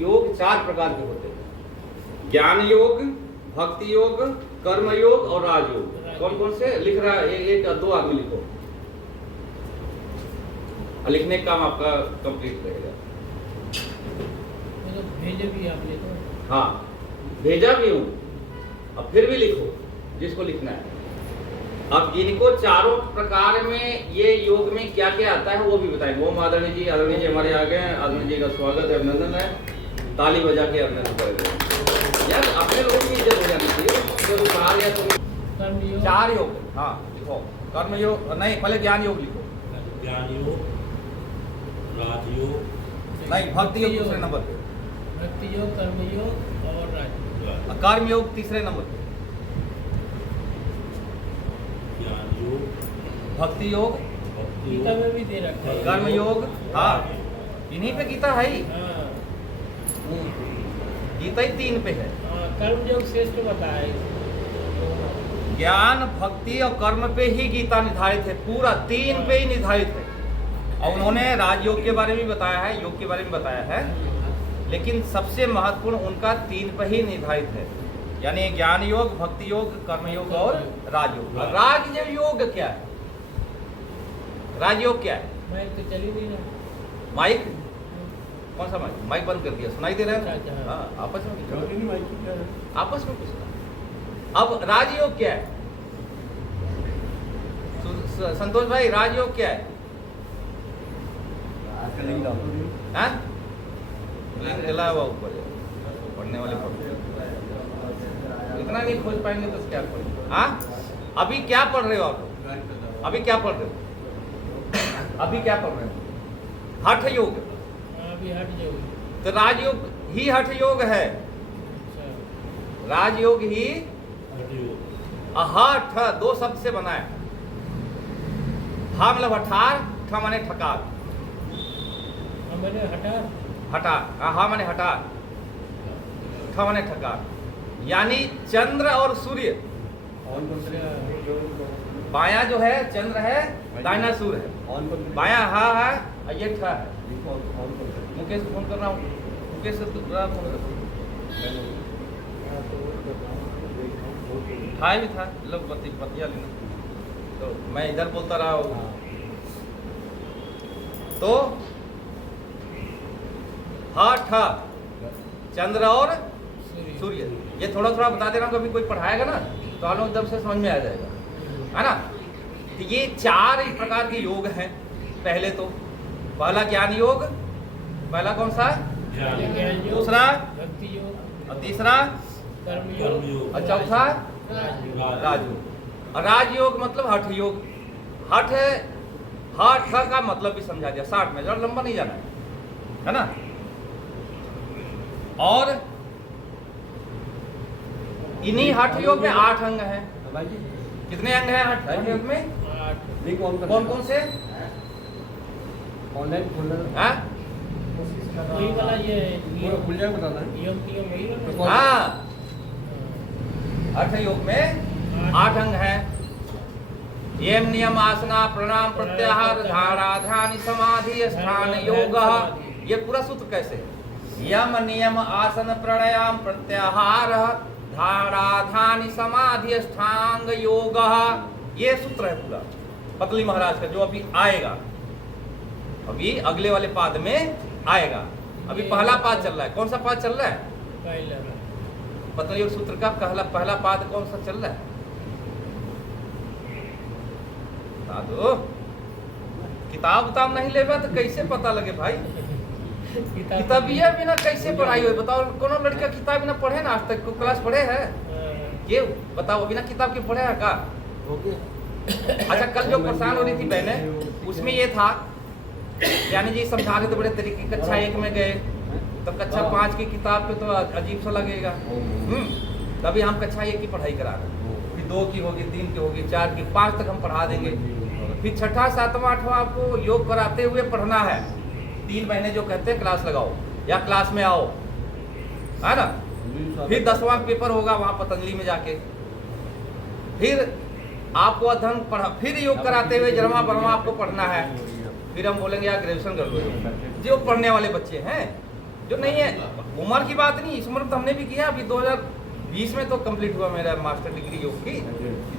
योग 4 प्रकार के होते हैं। ज्ञान योग, भक्ति योग, कर्म योग और राजयोग। कौन कौन से लिख रहा है? एक दो आदमी लिखो, लिखने का काम आपका कंप्लीट रहेगा। भेजे भी आपने तो? हाँ, भेजा भी हूँ, अब फिर भी लिखो जिसको लिखना है। अब इनको चारों प्रकार में ये योग में क्या क्या आता है वो भी बताएंगे। ओम आदरणीय जी हमारे आ गए हैं। आदरणीय जी का स्वागत है, अभिनंदन है। ताली बजा के अभिनंदन करेंगे। यार अपने लोगों की इज्जत हो जानी चाहिए। जो बाहर या तुम 4 योग, हाँ लिखो। कर्म योग नहीं, पहले ज्ञान योग लिखो। ज्ञान योग, राजयोग, नहीं भक्ति योग दूसरे नंबर पे, भक्ति योग, कर्म योग और राजयोग। कर्म योग तीसरे नंबर पे, ज्ञान योग, भक्ति योग, भक्ति गीता योग, में भी दे रखा है। कर्म योग। हाँ इन्हीं पे गीता है ही। हाँ, गीता ही 3 पे है। हाँ, कर्म योग श्रेष्ठ बताया है। ज्ञान, भक्ति और कर्म पे ही गीता निर्धारित है, पूरा 3 पे ही निर्धारित है। और उन्होंने राजयोग के बारे में बताया है, योग के बारे में बताया है, लेकिन सबसे महत्वपूर्ण उनका 3 पे ही निर्धारित है। यानी ज्ञान योग, भक्ति योग, कर्म योग और राजयोग। राजयोग क्या है? राजयोग क्या है? मैं तो चली नहीं रहा। माइक कौन सा माइक? माइक बंद कर दिया, सुनाई दे रहा है? अच्छा, हाँ। हाँ, आपस में आपस में पूछना। अब राजयोग क्या है? संतोष भाई, राजयोग क्या है? हाँ? लिंक डला हुआ ऊपर है, पढ़ने वाले पढ़, इतना नहीं खोज पाएंगे तो क्या पढ़ेंगे? हाँ, अभी क्या पढ़ रहे हो आप लोग? अभी क्या पढ़ रहे हो? अभी क्या पढ़ रहे हो? हठ योग। हाँ, अभी हट योग। तो राजयोग ही हठ योग है। अच्छा, राजयोग ही हठयोग, हठ 2 शब्द से बना है। हा मतलब हठार, ठा माने ठकार। मैंने हटा। हटार, हा माने हटार, ठा माने ठकार। यानी चंद्र और सूर्य, बाया जो है चंद्र है, दाहिना सूर्य है। बाया हा है और ये ठा है। मुकेश को फोन कर रहा हूँ, मुकेश से फोन कर, था भी था, लो पतिया लेना। तो मैं इधर बोलता रहा हूँ। तो हठ चंद्र और सूर्य, ये थोड़ा थोड़ा बता दे रहा हूँ, कभी कोई पढ़ाएगा ना तो आप लोग एकदम से समझ में आ जाएगा, है ना। तो ये 4 इस प्रकार के योग हैं। पहले तो पहला ज्ञान योग, पहला कौन सा? ज्ञान योग, दूसरा भक्ति योग और तीसरा कर्म कर्म योग योग, और चौथा राजयोग। राजयोग। और राजयोग मतलब हठ योग। हठ है, हठ का मतलब भी समझा दिया 60 में, जरा लंबा नहीं जाना है ना। और इन्हीं हठ योग में 8 अंग हैं। कितने अंग हैं हठ योग में? 8। कौन कौन से? हाँ? वही वाला ये नियम नियम वही वाला। हाँ, हठ योग में 8 अंग हैं। यम नियम आसना प्राणायाम प्रत्याहार धारा ध्यान समाधि स्थान योग। ये पूरा सूत्र कैसे है? यम नियम आसन प्राणायाम प्रत्याहार धारा ध्यान समाधि स्थांग योग, ये सूत्र है पूरा पतली महाराज का, जो अभी आएगा, अभी अगले वाले पाद में आएगा। अभी पहला पाद चल रहा है। कौन सा पाद चल रहा है? पहला पतली योग सूत्र का पहला पाद कौन सा चल रहा है? बता दो। किताब उताब नहीं लेगा तो कैसे पता लगे भाई? किताबिया बिना कैसे पढ़ाई हो? बताओ, कोनो लड़का किताब बिना पढ़े ना आज तक? को क्लास पढ़े है? क्यों बताओ, बिना किताब के पढ़े है का? अच्छा, कल जो परेशान हो रही थी बहने, उसमें ये था, यानी जी समझा रहे थे बड़े तरीके। कक्षा 1 में गए तो कक्षा 5 की किताब पे तो अजीब सा लगेगा। तभी हम कक्षा 1 की पढ़ाई करा रहे हैं, फिर 2 की होगी, 3 की होगी, 4 की, 5 तक हम पढ़ा देंगे। फिर 6ठा 7वां 8वां आपको योग कराते हुए पढ़ना है। 3 महीने जो कहते हैं क्लास लगाओ या क्लास में आओ, है ना। फिर 10वां पेपर होगा वहाँ पतंजलि में जाके, फिर आपको अध्ययन पढ़ा, फिर योग कराते हुए 11वां 12वां आपको पढ़ना है। फिर हम बोलेंगे यार ग्रेजुएशन कर लो। जो पढ़ने वाले बच्चे हैं जो नहीं है, उम्र की बात नहीं, इस उम्र में तो हमने भी किया, अभी 2020 में तो कंप्लीट हुआ मेरा मास्टर डिग्री योग की।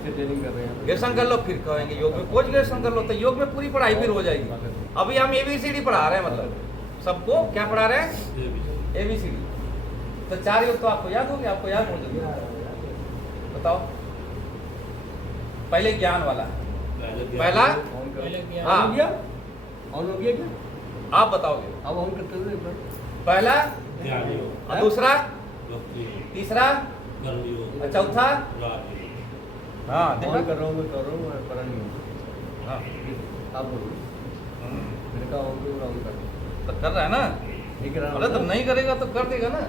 ट्रेनिंग कर रहे हैं। ग्रेजुएशन कर लो फिर कहेंगे योग में, पोस्ट ग्रेजुएशन कर लो तो योग में पूरी पढ़ाई फिर हो जाएगी। अभी हम ABCD पढ़ा रहे हैं, मतलब सबको क्या पढ़ा रहे हैं, ABCD। तो 4 योग तो आपको याद हो गया, आपको याद हो जाएगा। बताओ पहले ज्ञान वाला, पहला हाँ ऑन हो गया क्या? आप बताओगे। अब ऑन करते हुए एक बार। पहला ज्ञान योग, और दूसरा, भक्ति योग, तीसरा, कर्म योग, और चौथा राजयोग। हाँ ऑन देखा? कर रहा हूँ, मैं कर रहा हूँ, मैं पता नहीं होगा। हाँ आप बोलो। मैंने कहा ऑन करो, ऑन कर। तो कर रहा है ना। नहीं कर रहा अरे तो नहीं करेगा तो कर देगा ना।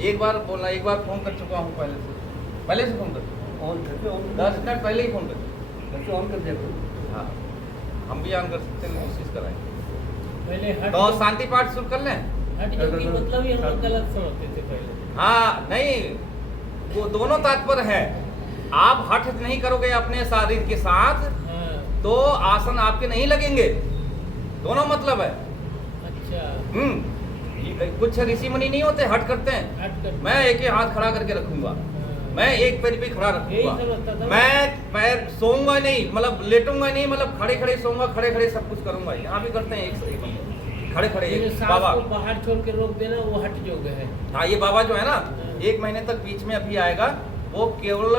एक बार बोलना, एक बार फोन कर चुका हूँ पहले से फोन कर, ऑन करके ऑन 10 मिनट पहले ही फोन कर। करके ऑन कर दिया करो। हाँ हम भी ऑन कर सकते हैं, कोशिश कराएंगे। पहले हट तो शांति पाठ शुरू कर लें। हट योग की मतलब ही हम लोग गलत समझते थे पहले। हाँ नहीं, वो दोनों तात्पर्य है। आप हठ नहीं करोगे अपने शरीर के साथ हाँ, तो आसन आपके नहीं लगेंगे, दोनों मतलब है। अच्छा कुछ ऋषि मुनि नहीं होते, हट करते हैं। हट कर मैं एक ही हाथ खड़ा करके रखूंगा, हाँ, मैं एक पैर पे खड़ा यही रखूंगा, समझता था। मैं पैर सोऊंगा नहीं, मतलब लेटूंगा नहीं, मतलब खड़े खड़े सोऊंगा, खड़े खड़े सब कुछ करूंगा। यहाँ भी करते हैं एक खड़े खड़े। ये एक सांस बाबा, को बाहर छोड़ के रोक देना वो हट योग है। हाँ ये बाबा जो है ना, 1 महीने तक बीच में अभी आएगा, वो केवल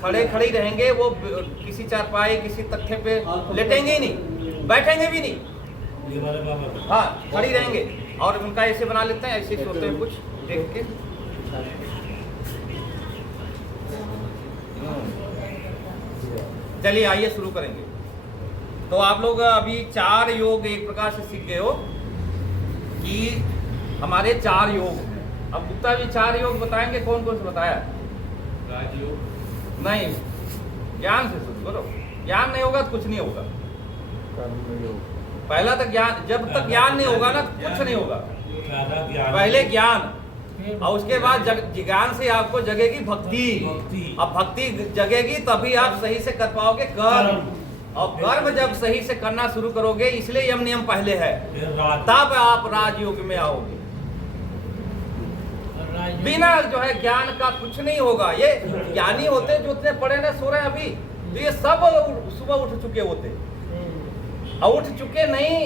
खड़े खड़े ही रहेंगे। वो किसी चारपाई किसी तख्ते पे लेटेंगे ही नहीं, बैठेंगे भी नहीं, ये वाले बाबा का। हाँ खड़ी रहेंगे। और उनका ऐसे बना लेते हैं, ऐसे सोते हैं कुछ देख के। चलिए आइए शुरू करेंगे। तो आप लोग अभी 4 योग एक प्रकार से सीख गए हो कि हमारे 4 योग हैं। अब गुप्ता भी 4 योग बताएंगे, कौन कौन से बताया? राजयोग, नहीं, ज्ञान से शुरू करो। ज्ञान नहीं होगा तो कुछ नहीं होगा। पहला तो ज्ञान, जब तक ज्ञान नहीं होगा ना तो कुछ नहीं होगा। पहला ज्ञान, पहले ज्ञान, फिर और उसके बाद ज्ञान से आपको जगेगी भक्ति। भक्ति। अब भक्ति जगेगी तभी आप सही से कर पाओगे कर्म, और कर्म जब सही से करना शुरू करोगे, इसलिए यम नियम पहले है, फिर राज, तब आप राजयोग में आओगे। और राजयोग- बिना जो है ज्ञान का कुछ नहीं होगा। ये ज्ञानी होते जो उतने पढ़े ना सो रहे हैं अभी, तो ये सब सुबह उठ चुके होते, और उठ चुके नहीं।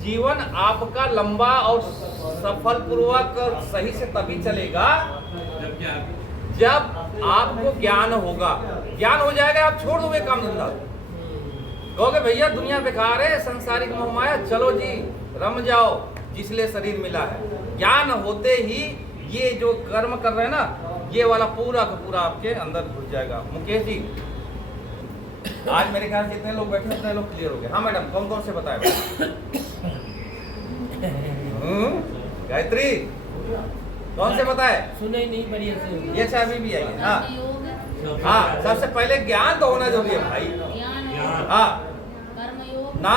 जीवन आपका लंबा और सफल पूर्वक सही से तभी चलेगा जब आपको ज्ञान होगा। ज्ञान हो जाएगा, आप छोड़ दोगे काम धंधा, कहोगे भैया दुनिया बेकार है, संसारिक मोह माया, चलो जी रम जाओ जिसलिए शरीर मिला है। ज्ञान होते ही ये जो कर्म कर रहे हैं ना, ये वाला पूरा का पूरा आपके अंदर घुस जाएगा। मुकेश जी, आज मेरे ख्याल से जितने लोग बैठे उतने लोग क्लियर हो गए। हाँ मैडम, कौन कौन से बताए? गायत्री, कौन से बताए? सुने ही नहीं बढ़िया से। ये चाबी भी आई है। हाँ योग, हाँ, सबसे पहले ज्ञान तो होना जरूरी है भाई। ज्ञान ज्ञान। योग, हाँ कर्म योग, ना,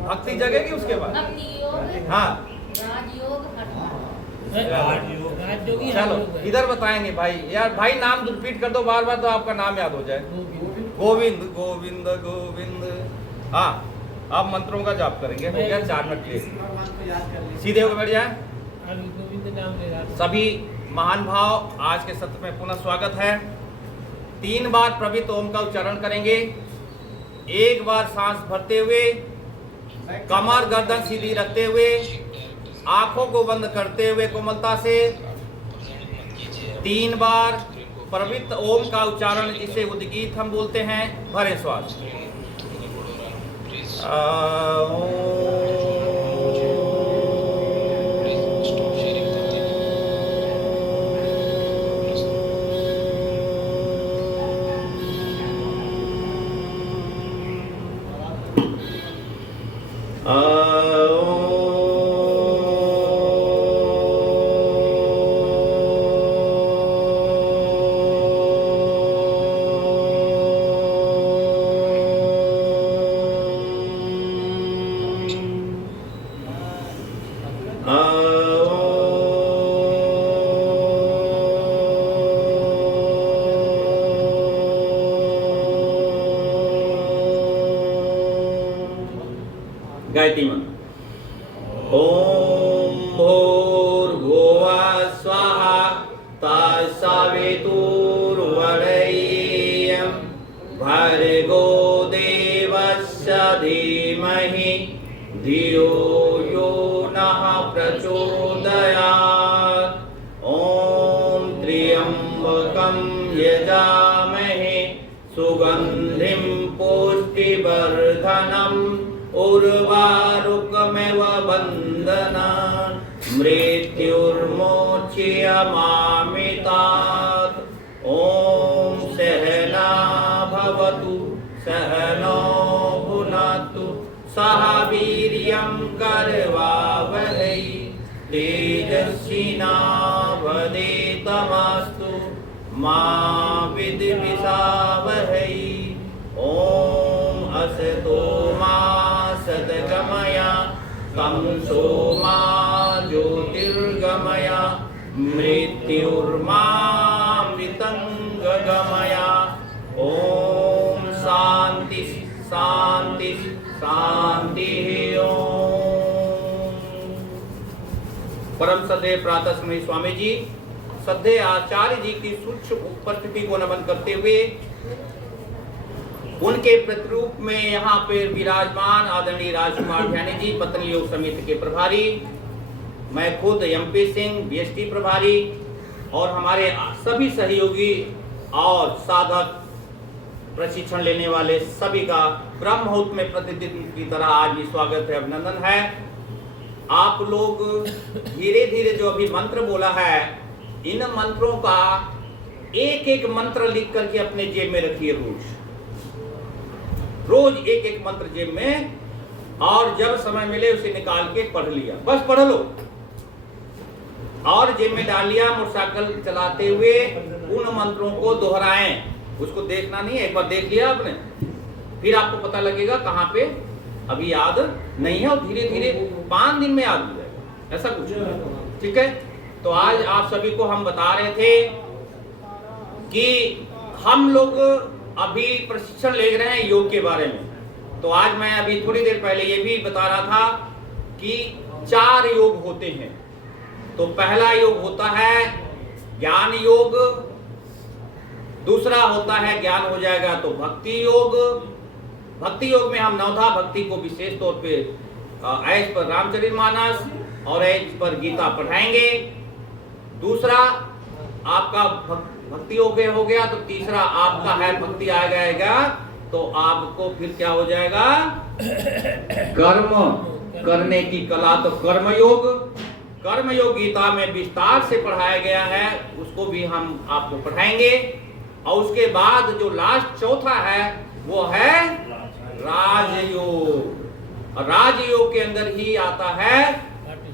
भक्ति जगेगी उसके बाद। भक्ति योग, हाँ राजयोग, हठ योग। राजयोग। राजयोगी हठ चलो योग है। इधर बताएंगे भाई। यार भाई नाम रिपीट कर दो बार बार तो आपका नाम याद हो जाए। गोविंद गोविंद गोविंद। हाँ आप मंत्रों का जाप करेंगे, हो गया 4 मिनट के सीधे होकर बैठ जाए। अभी गोविंद नाम ले रहा था। सभी महान भाव, आज के सत्र में पुनः स्वागत है। 3 बार प्रवित ओम का उच्चारण करेंगे। 1 बार सांस भरते हुए, कमर गर्दन सीधी रखते हुए, आंखों को बंद करते हुए कोमलता से 3 बार प्रवित ओम का उच्चारण, जिसे उद्गीत हम बोलते हैं। भरे श्वास। गायत्री मंत्र। ओम नः प्रचोदयात्। ॐ त्र्यम्बकं यजामहे सुगन्धिं पुष्टिवर्धनम् उर्वारुकमिव बन्धनान् मृत्युर्मोक्ष्यमामृतात्। ॐ सहना भवतु सहनो भुनक्तु सह वीर्यं करवावहै तेजस्विनावधीतमस्तु मा विद्विषावहै। ॐ असतो मा सद्गमय तमसो मा ज्योतिर्गमय मृत्युर्मामृतङ्गमय। ॐ शान्ति शान्ति शान्तिः। परम श्रद्धेय प्रातः स्मरणीय स्वामी जी, श्रद्धेय आचार्य जी की सूक्ष्म उपस्थिति को नमन करते हुए उनके प्रतिरूप में यहाँ पे विराजमान आदरणीय राजकुमार ध्यानी जी, पतंजलि योग समिति के प्रभारी, मैं खुद एमपी सिंह बीएसटी प्रभारी और हमारे सभी सहयोगी और साधक प्रशिक्षण लेने वाले सभी का ब्रह्म मुहूर्त में प्रतिदिन की तरह आज भी स्वागत है, अभिनंदन है। आप लोग धीरे धीरे जो अभी मंत्र बोला है, इन मंत्रों का एक एक मंत्र लिख करके अपने जेब में रखिए। रोज एक एक मंत्र जेब में, और जब समय मिले उसे निकाल के पढ़ लिया, बस पढ़ लो और जेब में डाल लिया। मोटरसाइकिल चलाते हुए उन मंत्रों को दोहराएं, उसको देखना नहीं, एक बार देख लिया आपने, फिर आपको पता लगेगा कहाँ पे अभी याद नहीं है, और धीरे धीरे 5 दिन में याद हो जाएगा, ऐसा कुछ। ठीक है, तो आज आप सभी को हम बता रहे थे कि हम लोग अभी प्रशिक्षण ले रहे हैं योग के बारे में। तो आज मैं अभी थोड़ी देर पहले ये भी बता रहा था कि 4 योग होते हैं। तो पहला योग होता है ज्ञान योग, दूसरा होता है ज्ञान हो जाएगा तो भक्ति योग। भक्ति योग में हम नवधा भक्ति को विशेष तौर पे ऐश पर रामचरितमानस और ऐश पर गीता पढ़ाएंगे। दूसरा आपका भक्ति योग हो गया, तो तीसरा आपका है भक्ति आ जाएगा, तो आपको फिर क्या हो जाएगा, कर्म करने की कला। तो कर्म योग गीता में विस्तार से पढ़ाया गया है, उसको भी हम आपको पढ़ाएंगे। और उसके बाद जो लास्ट चौथा है वो है राजयोग। राजयोग के अंदर ही आता है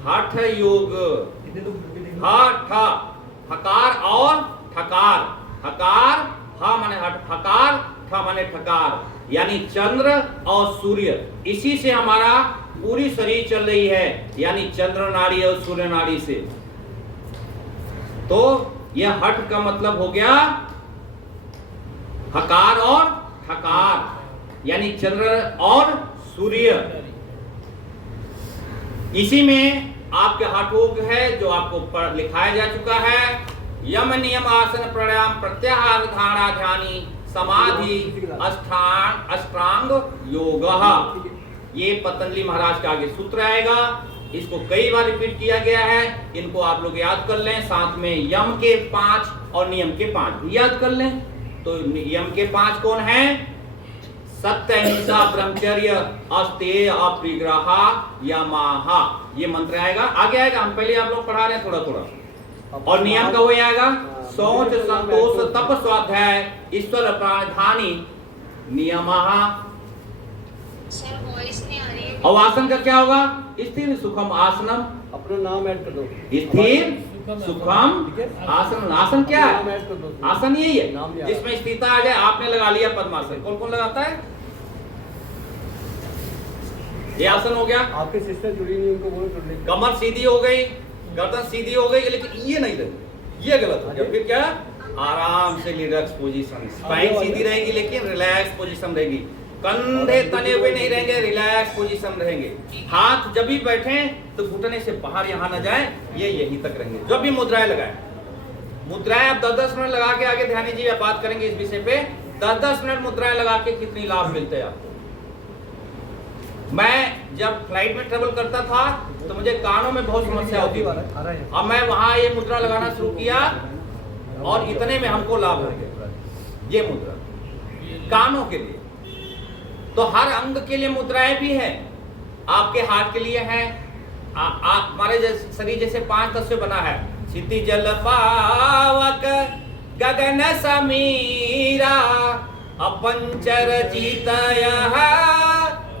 हठ योग। हठ, हकार और ठकार। हकार ह माने हठ, हकार ठ माने ठकार, यानी चंद्र और सूर्य। इसी से हमारा पूरी शरीर चल रही है, यानी चंद्र नाड़ी और सूर्य नाड़ी से। तो यह हठ का मतलब हो गया हकार और ठकार, यानी चंद्र और सूर्य। इसी में आपके हठ योग है जो आपको लिखाया जा चुका है। यम नियम आसन प्राणायाम प्रत्याहार धारणा ध्यानी समाधि अष्टांग योग। ये पतंजलि महाराज का आगे सूत्र आएगा, इसको कई बार रिपीट किया गया है। इनको आप लोग याद कर लें, साथ में यम के 5 और नियम के 5 भी याद कर लें। तो यम के 5 कौन है? सत्य, अहिंसा, ब्रह्मचर्य, अस्तेय, अपरिग्रह, यमाहा। ये मंत्र आएगा, आगे आएगा, हम पहले आप लोग पढ़ा रहे हैं थोड़ा थोड़ा। और नियम का वही आएगा, सोच, संतोष, तप, स्वाध्याय, ईश्वर प्राणधानी, नियमहा। और आसन का क्या होगा? स्थिर सुखम आसनम। अपना नाम ऐड कर दो। स्थिर सुखम आसन। आसन क्या है? आसन यही है जिसमें स्थिरता आ जाए। आपने लगा लिया पद्मासन, कौन कौन लगाता है? ये आसन हो गया। आपके सिस्टर जुड़ी नहीं, उनको बोलो जुड़ लें। कमर सीधी हो गई, गर्दन सीधी हो गई, लेकिन ये नहीं रही, ये गलत हो गया। फिर क्या? आराम से रिलैक्स पोजीशन। स्पाइन सीधी रहेगी लेकिन रिलैक्स पोजीशन रहेगी। कंधे तने हुए नहीं रहेंगे, रिलैक्स पोजीशन रहेंगे। हाथ जब भी बैठे तो घुटने से बाहर यहाँ न जाए, ये यहीं तक रहेंगे। जब भी मुद्राएं लगाए, मुद्राएं आप 10-10 मिनट लगा के आगे ध्यानी जी आप बात करेंगे इस विषय पे। 10-10 मिनट मुद्राएं लगा के कितनी लाभ मिलते हैं आपको। मैं जब फ्लाइट में ट्रेवल करता था तो मुझे कानों में बहुत समस्या होती थी। अब मैं वहां ये मुद्रा लगाना शुरू किया और इतने में हमको लाभ हो गया। ये मुद्रा कानों के लिए, तो हर अंग के लिए मुद्राएं भी हैं। आपके हाथ के लिए हैं, हमारे शरीर जैसे 5 तत्व से बना है। क्षिति जल पावक गगन समीरा अपंचर चितय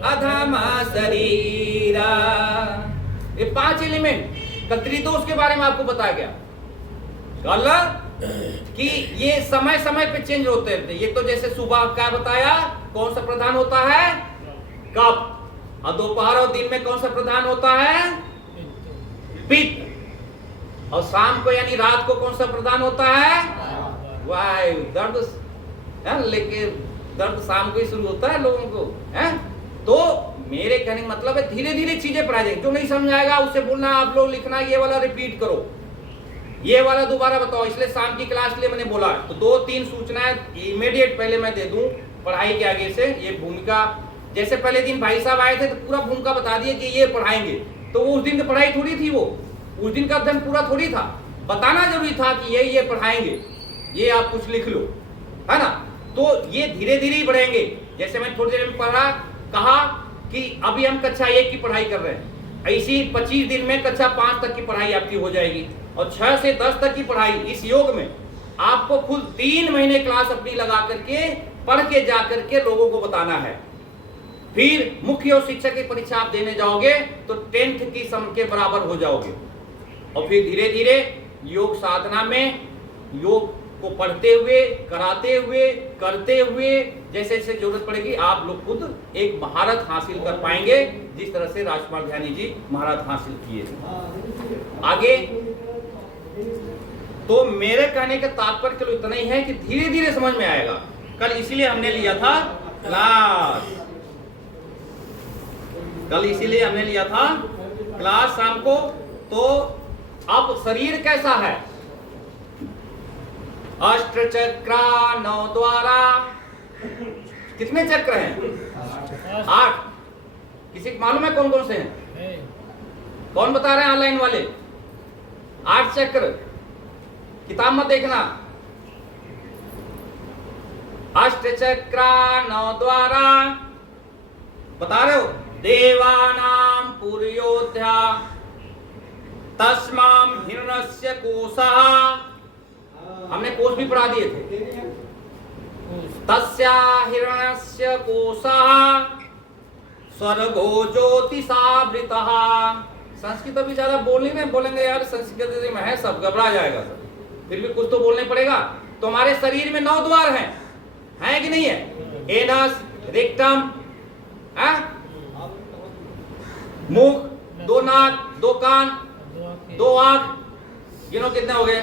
अधमा शरीरा। ये 5 एलिमेंट त्रिदोष के बारे में आपको बताया गया कल कि ये समय समय पे चेंज होते रहते। ये तो जैसे सुबह क्या बताया, कौन सा प्रधान होता है, कफ, और दोपहर और दिन में कौन सा प्रधान होता है, पित्त, और शाम को यानी रात को कौन सा प्रधान होता है, वायु। दर्द लेके दर्द शाम को ही शुरू होता है लोगों को है। तो मेरे कहने का मतलब है धीरे धीरे चीजें पढ़ा जाएगी। जो नहीं समझ आएगा उससे बोलना, आप लोग लिखना ये वाला रिपीट करो, ये वाला दोबारा बताओ। इसलिए शाम की क्लास के लिए मैंने बोला तो 2-3 सूचनाएं इमीडिएट पहले मैं दे दूं पढ़ाई के आगे से। ये भूमिका, जैसे पहले दिन भाई साहब आए थे तो पूरा भूमिका बता दिए कि ये पढ़ाएंगे, तो वो उस दिन की पढ़ाई थोड़ी थी, वो उस दिन का अध्ययन पूरा थोड़ी था। बताना जरूरी था कि ये पढ़ाएंगे, ये आप कुछ लिख लो, है ना। तो ये धीरे धीरे ही बढ़ेंगे। जैसे मैं थोड़ी देर में पढ़ा, कहा कि अभी हम कक्षा 1 की पढ़ाई कर रहे हैं, ऐसी 25 दिन में कक्षा 5 तक की पढ़ाई आपकी हो जाएगी, और 6 से 10 तक की पढ़ाई इस योग में आपको खुद 3 महीने क्लास अपनी लगा करके पढ़ के जा करके लोगों को बताना है। फिर मुख्य और शिक्षक की परीक्षा आप देने जाओगे तो 10th की सम के बराबर हो जाओगे। और फिर धीरे धीरे योग साधना में योग को पढ़ते हुए, कराते हुए, करते हुए, जैसे जैसे जरूरत पड़ेगी आप लोग खुद एक महारत हासिल कर पाएंगे, जिस तरह से राजकुमार ध्यानी जी महारत हासिल किए। आगे तो मेरे कहने का तात्पर्य केवल इतना ही है कि धीरे धीरे समझ में आएगा। कल इसीलिए हमने लिया था क्लास, कल इसीलिए हमने लिया था क्लास शाम को। तो अब शरीर कैसा है, अष्ट चक्रा 9 द्वारा, कितने चक्र हैं, 8। किसी को मालूम है कौन कौन से हैं, कौन बता रहे हैं ऑनलाइन वाले, 8 चक्र। किताब मत देखना। अष्ट चक्रा 9 द्वारा बता रहे हो। देवानाम पुर्योध्या तस्माम हिरण्यस्य कोशः, हमने कोश भी पढ़ा दिए थे। तस्या हिरण्यस्य कोशः स्वर्गो ज्योतिषावृतः। संस्कृत अभी ज्यादा बोलने में बोलेंगे यार, संस्कृत में है सब घबरा जाएगा सब, फिर भी कुछ तो बोलने पड़ेगा। तो हमारे शरीर में 9 द्वार हैं कि नहीं है, एनस, रेक्टम, मुख, 2 नाक, 2 कान, 2 आंख, गिनो कितने हो गए,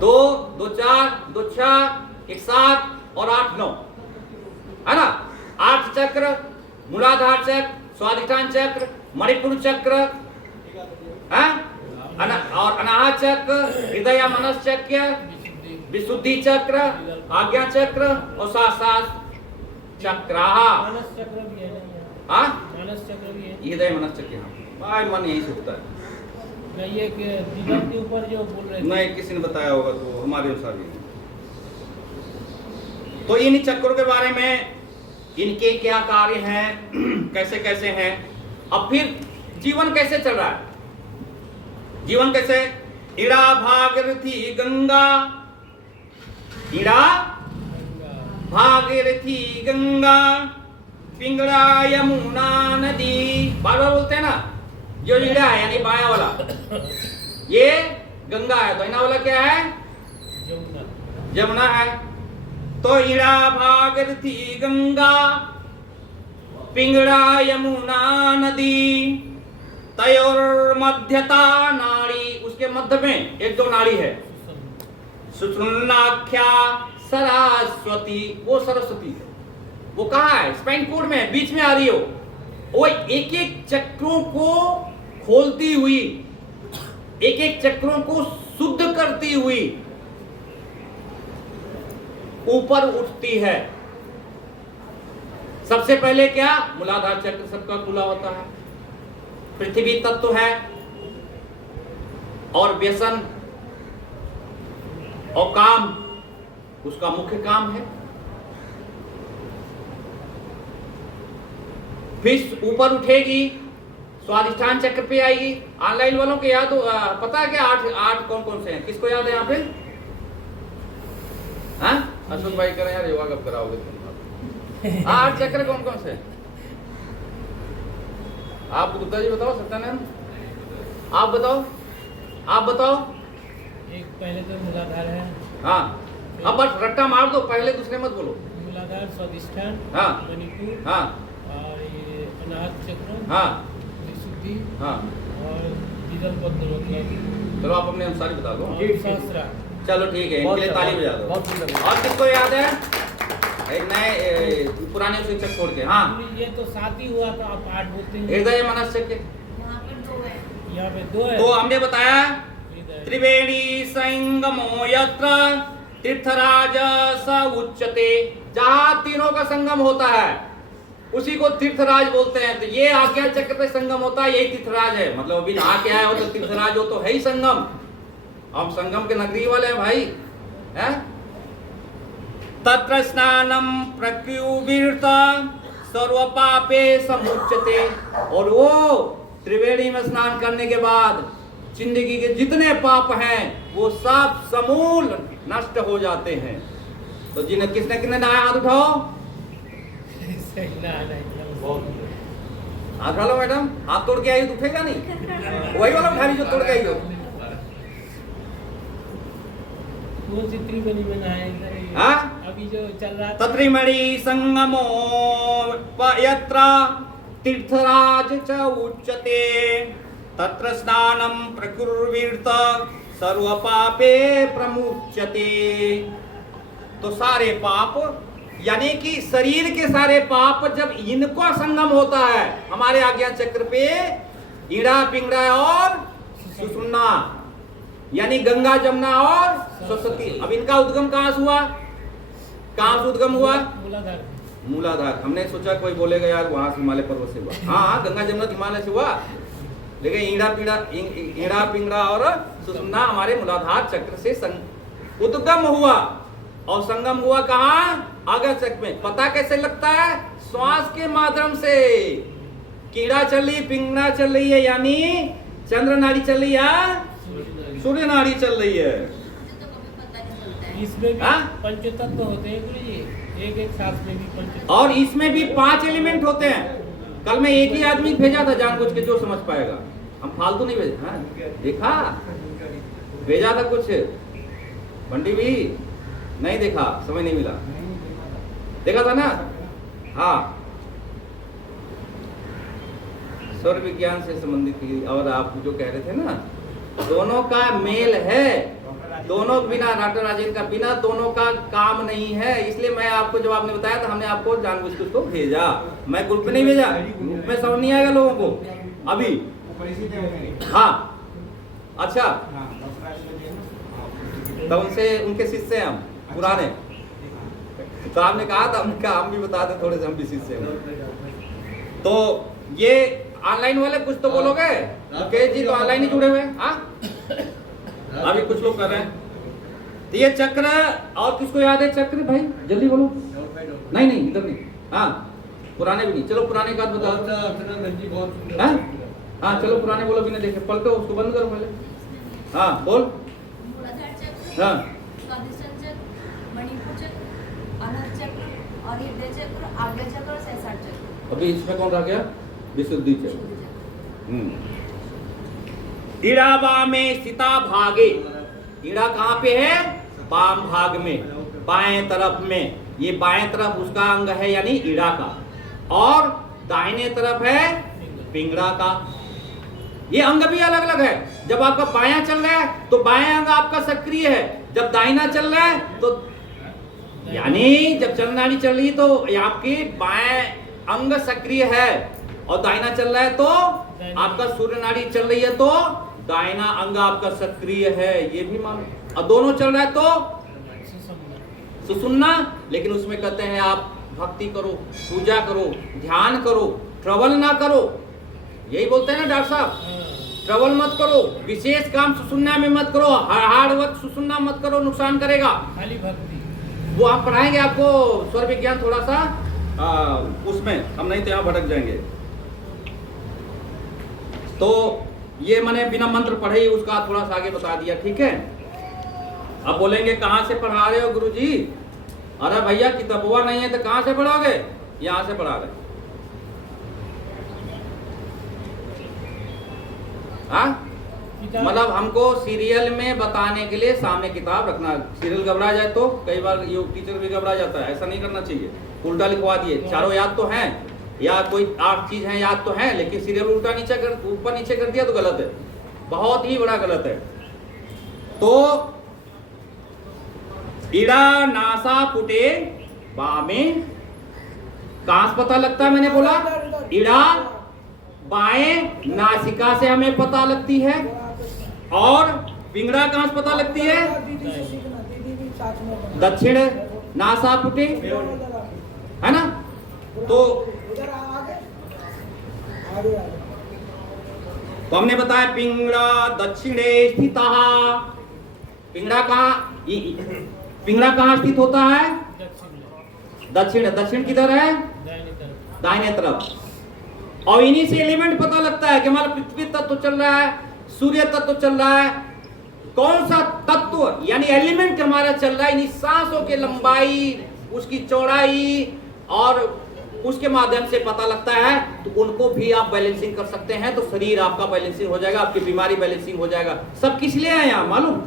2, 2, 4, 2, 6, 1, 7 और 8, 9, है ना। 8 चक्र, मूलाधार चक्र, स्वादिष्ठान चक्र, मणिपुर चक्र, और अनाहत चक्र, हृदय मनस चक्र, विशुद्धि चक्र, आज्ञा चक्र और सात चक्र। मानस चक्र भी है ना, मानस चक्र भी है, हृदय मनस चक्र। हाँ, मन यही से होता है। नहीं, ये दिमाग के ऊपर जो बोल रहे थे, नहीं, किसी ने बताया होगा तो हमारे अनुसार ही। तो इन चक्रों के बारे में, इनके क्या कार्य हैं, कैसे कैसे हैं। अब फिर जीवन कैसे चल रहा है, जीवन कैसे, इड़ा भागीरथी गंगा, इड़ा भागीरथी गंगा, पिंगला यमुना नदी, बार बार बोलते हैं ना। जो इड़ा है यानी बाया वाला, ये गंगा है, तो इना वाला क्या है, यमुना है। तो इड़ा भागीरथी गंगा, पिंगला यमुना नदी, तयोर मध्यता नाड़ी, उसके मध्य में 1-2 नाड़ी है, सुषुम्नाख्या सरस्वती, वो सरस्वती है। वो कहाँ है, स्पाइन कोड में, बीच में आ रही हो। वो एक एक चक्रों को खोलती हुई, एक एक चक्रों को शुद्ध करती हुई ऊपर उठती है। सबसे पहले क्या, मूलाधार चक्र सबका खुला होता है, पृथ्वी तत्व है और व्यसन और काम उसका मुख्य काम है। फिर ऊपर उठेगी, स्वाधिष्ठान चक्र पे आएगी। ऑनलाइन वालों को याद पता है क्या, आठ कौन कौन से हैं, किसको याद है यहाँ पे? हाँ अशोक भाई करें यार, योगा कब कराओगे तुम? 8 चक्र कौन कौन से? आप गुप्ता जी बताओ, सत्यानंद आप बताओ, आप बताओ। एक पहले तो मूलाधार है। हाँ अब बस रट्टा मार दो, पहले दूसरे मत बोलो। मूलाधार, स्वादिष्ठान, हाँ मणिपुर, हाँ और ये अनाहत चक्र, हाँ विशुद्धि, हाँ। और जिदल पद्म, चलो आप अपने अनुसार ही बता दो। और सहस्रा। चलो ठीक है, इनके लिए ताली बजा दो। बहुत सुंदर। और किसको याद है? एक नए पुराने शिक्षक छोड़ के। हाँ ये तो 7 ही हुआ, तो आप 8 बोलते हैं। हृदय मनस चक्र, यहाँ पे 2 है। यहाँ पे 2 है। तो हमने बताया हृदय। त्रिवेणी संगमो यत्र तीर्थराज स उच्यते, जहाँ तीनों का संगम होता है उसी को तीर्थराज बोलते हैं। तो ये आज्ञा चक्र पे संगम होता है, यही तीर्थराज है। मतलब अभी नहा के आए हो तो तीर्थराज हो, तो है ही संगम। हम संगम के नगरी वाले हैं भाई, हैं? तत्र स्नानम प्रक्युर्वीर्त सर्व पापे समुच्यते, और वो त्रिवेणी में स्नान करने के बाद जिंदगी के जितने पाप हैं वो सब समूल नष्ट हो जाते हैं। तो जिन्हें किसने किसने नहाया, हाथ उठाओ। सही ना, हाथ उठा लो मैडम, हाथ तोड़ के आई तो उठेगा नहीं, वही वाला उठा ली जो तोड़ के आई हो। कौन सी त्रिवेणी में नहाए इधर ये? हाँ? अभी जो चल रहा था। तत्रिमणि संगमो यत्र तीर्थराज च उच्यते, तत्र स्नानं प्रकुर्वीर्त सर्व पापे प्रमुच्यते। तो सारे पाप यानी कि शरीर के सारे पाप जब इनको संगम होता है हमारे आज्ञा चक्र पे, ईड़ा पिंगड़ा और सुषुम्ना, यानी गंगा जमुना और सरस्वती। अब इनका उद्गम कहाँ से हुआ, कहाँ से उद्गम हुआ? मूलाधार। मूलाधार। हमने सोचा कोई बोलेगा यार वहां से हिमालय पर्वत से हुआ। हाँ गंगा जमुना हिमालय से हुआ, लेकिन ईड़ा पिंगड़ा और सुषुम्ना हमारे मूलाधार चक्र से उद्गम हुआ और संगम हुआ कहाँ? आज्ञा चक्र में। पता कैसे लगता है? श्वास के माध्यम से। कीड़ा चल रही, पिंगड़ा चल रही है, यानी चंद्र नाड़ी चल रही है, सूर्य नाड़ी चल रही है। मुझे तो कभी पता नहीं चलता है। इसमें भी हाँ? पंचतत्व होते हैं गुरु जी, एक सांस में भी पंचतत्व। और इसमें भी 5 एलिमेंट होते हैं। कल मैं एक ही आदमी भेजा था जानबूझ के, जो समझ पाएगा, हम फालतू नहीं भेजे। हाँ देखा, भेजा था कुछ बंडी भी नहीं देखा, समय नहीं मिला, देखा था ना। हाँ स्वर विज्ञान से संबंधित थी। और आप जो कह रहे थे ना, दोनों का मेल है, दोनों बिना, डॉक्टर राजेंद्र का बिना दोनों का काम नहीं है। इसलिए मैं आपको जब आपने बताया तो हमने आपको जानबूझ के उसको भेजा। मैं ग्रुप में नहीं भेजा, ग्रुप में समझ नहीं आएगा लोगों को अभी। हाँ अच्छा, तो उनसे उनके शिष्य हैं हम पुराने। तो आपने कहा था, हमने कहा हम भी बता दें थोड़े से, हम भी शिष्य हैं। तो ये ऑनलाइन वाले कुछ तो बोलोगे? मुकेश जी तो ऑनलाइन ही जुड़े हुए हैं। हाँ अभी कुछ लोग कर रहे हैं। तो ये चक्र, और किसको याद है चक्र भाई, जल्दी बोलो। नहीं नहीं इधर नहीं। हाँ पुराने भी नहीं, चलो पुराने का बताओ। हाँ चलो पुराने बोलो, भी नहीं देखे, पलटो उसको, बंद करो पहले। हाँ बोल। मूलाधार चक्र, हाँ स्वादिष्ठान चक्र, मणिपुर चक्र, अनाहत चक्र और हृदय चक्र, आज्ञा चक्र और सहस्रार चक्र। अभी इसमें कौन रह गया? विशुद्धि चक्र। शुद्ध चक्र। ईड़ा वामे स्थिता भागे। ईड़ा कहाँ पे है? वाम भाग में, बाएं तरफ में। ये बाएं तरफ उसका अंग है यानी ईड़ा का, और दाहिने तरफ है पिंगड़ा का। ये अंग भी अलग अलग है। जब आपका बायां चल रहा है तो बायां अंग आपका सक्रिय है, जब दाहिना चल रहा है तो, यानी जब चंद्र नाड़ी चल रही है तो आपकी बाएं अंग सक्रिय है, और दाहिना चल रहा है तो आपका सूर्य नाड़ी चल रही है तो दाहिना अंग आपका सक्रिय है, ये भी मानो। और दोनों चल रहा है तो सुषुम्ना, लेकिन उसमें कहते हैं आप भक्ति करो, पूजा करो, ध्यान करो, ट्रबल ना करो। यही बोलते हैं ना डॉक्टर साहब, ट्रबल मत करो, विशेष काम सुसुन्ना में मत करो, हार्ड वर्क सुसुन्ना मत करो, नुकसान करेगा। खाली भक्ति। वो आप पढ़ाएंगे आपको स्वर विज्ञान थोड़ा सा उसमें, हम नहीं तो यहाँ भटक जाएंगे। तो ये मैंने बिना मंत्र पढ़े ही उसका थोड़ा सा आगे बता दिया, ठीक है। अब बोलेंगे कहाँ से पढ़ा रहे हो गुरुजी? अरे भैया किताबवा नहीं है तो कहाँ से पढ़ोगे? यहाँ से पढ़ा रहे। मतलब हमको सीरियल में बताने के लिए सामने किताब रखना। सीरियल घबरा जाए तो कई बार ये टीचर भी घबरा जाता है, ऐसा नहीं करना चाहिए। उल्टा लिखवा दिए, चारों याद तो हैं या कोई 8 चीज है याद तो है, लेकिन सीरियल उल्टा नीचे कर, ऊपर नीचे कर दिया तो गलत है, बहुत ही बड़ा गलत है। तो इड़ा नासा पुटे बामे, कहां से पता लगता है? मैंने बोला इड़ा बाएं नासिका से हमें पता लगती है, और पिंगड़ा कहां से पता लगती है? दक्षिण नासा पुटे, है ना। तो हमने बताया पिंगड़ा दक्षिणे स्थिता। पिंगड़ा कहाँ स्थित होता है? दक्षिण। दक्षिण किधर है? दाहिने तरफ। और इन्हीं से एलिमेंट पता लगता है कि हमारा पृथ्वी तत्व चल रहा है, सूर्य तत्व चल रहा है, कौन सा तत्व यानी एलिमेंट हमारा चल रहा है। इन्हीं सांसों की लंबाई, उसकी चौड़ाई और उसके माध्यम से पता लगता है। तो उनको भी आप बैलेंसिंग कर सकते हैं, तो शरीर आपका बैलेंसिंग हो जाएगा, आपकी बीमारी बैलेंसिंग हो जाएगा। सब किस लिए आए यहाँ मालूम?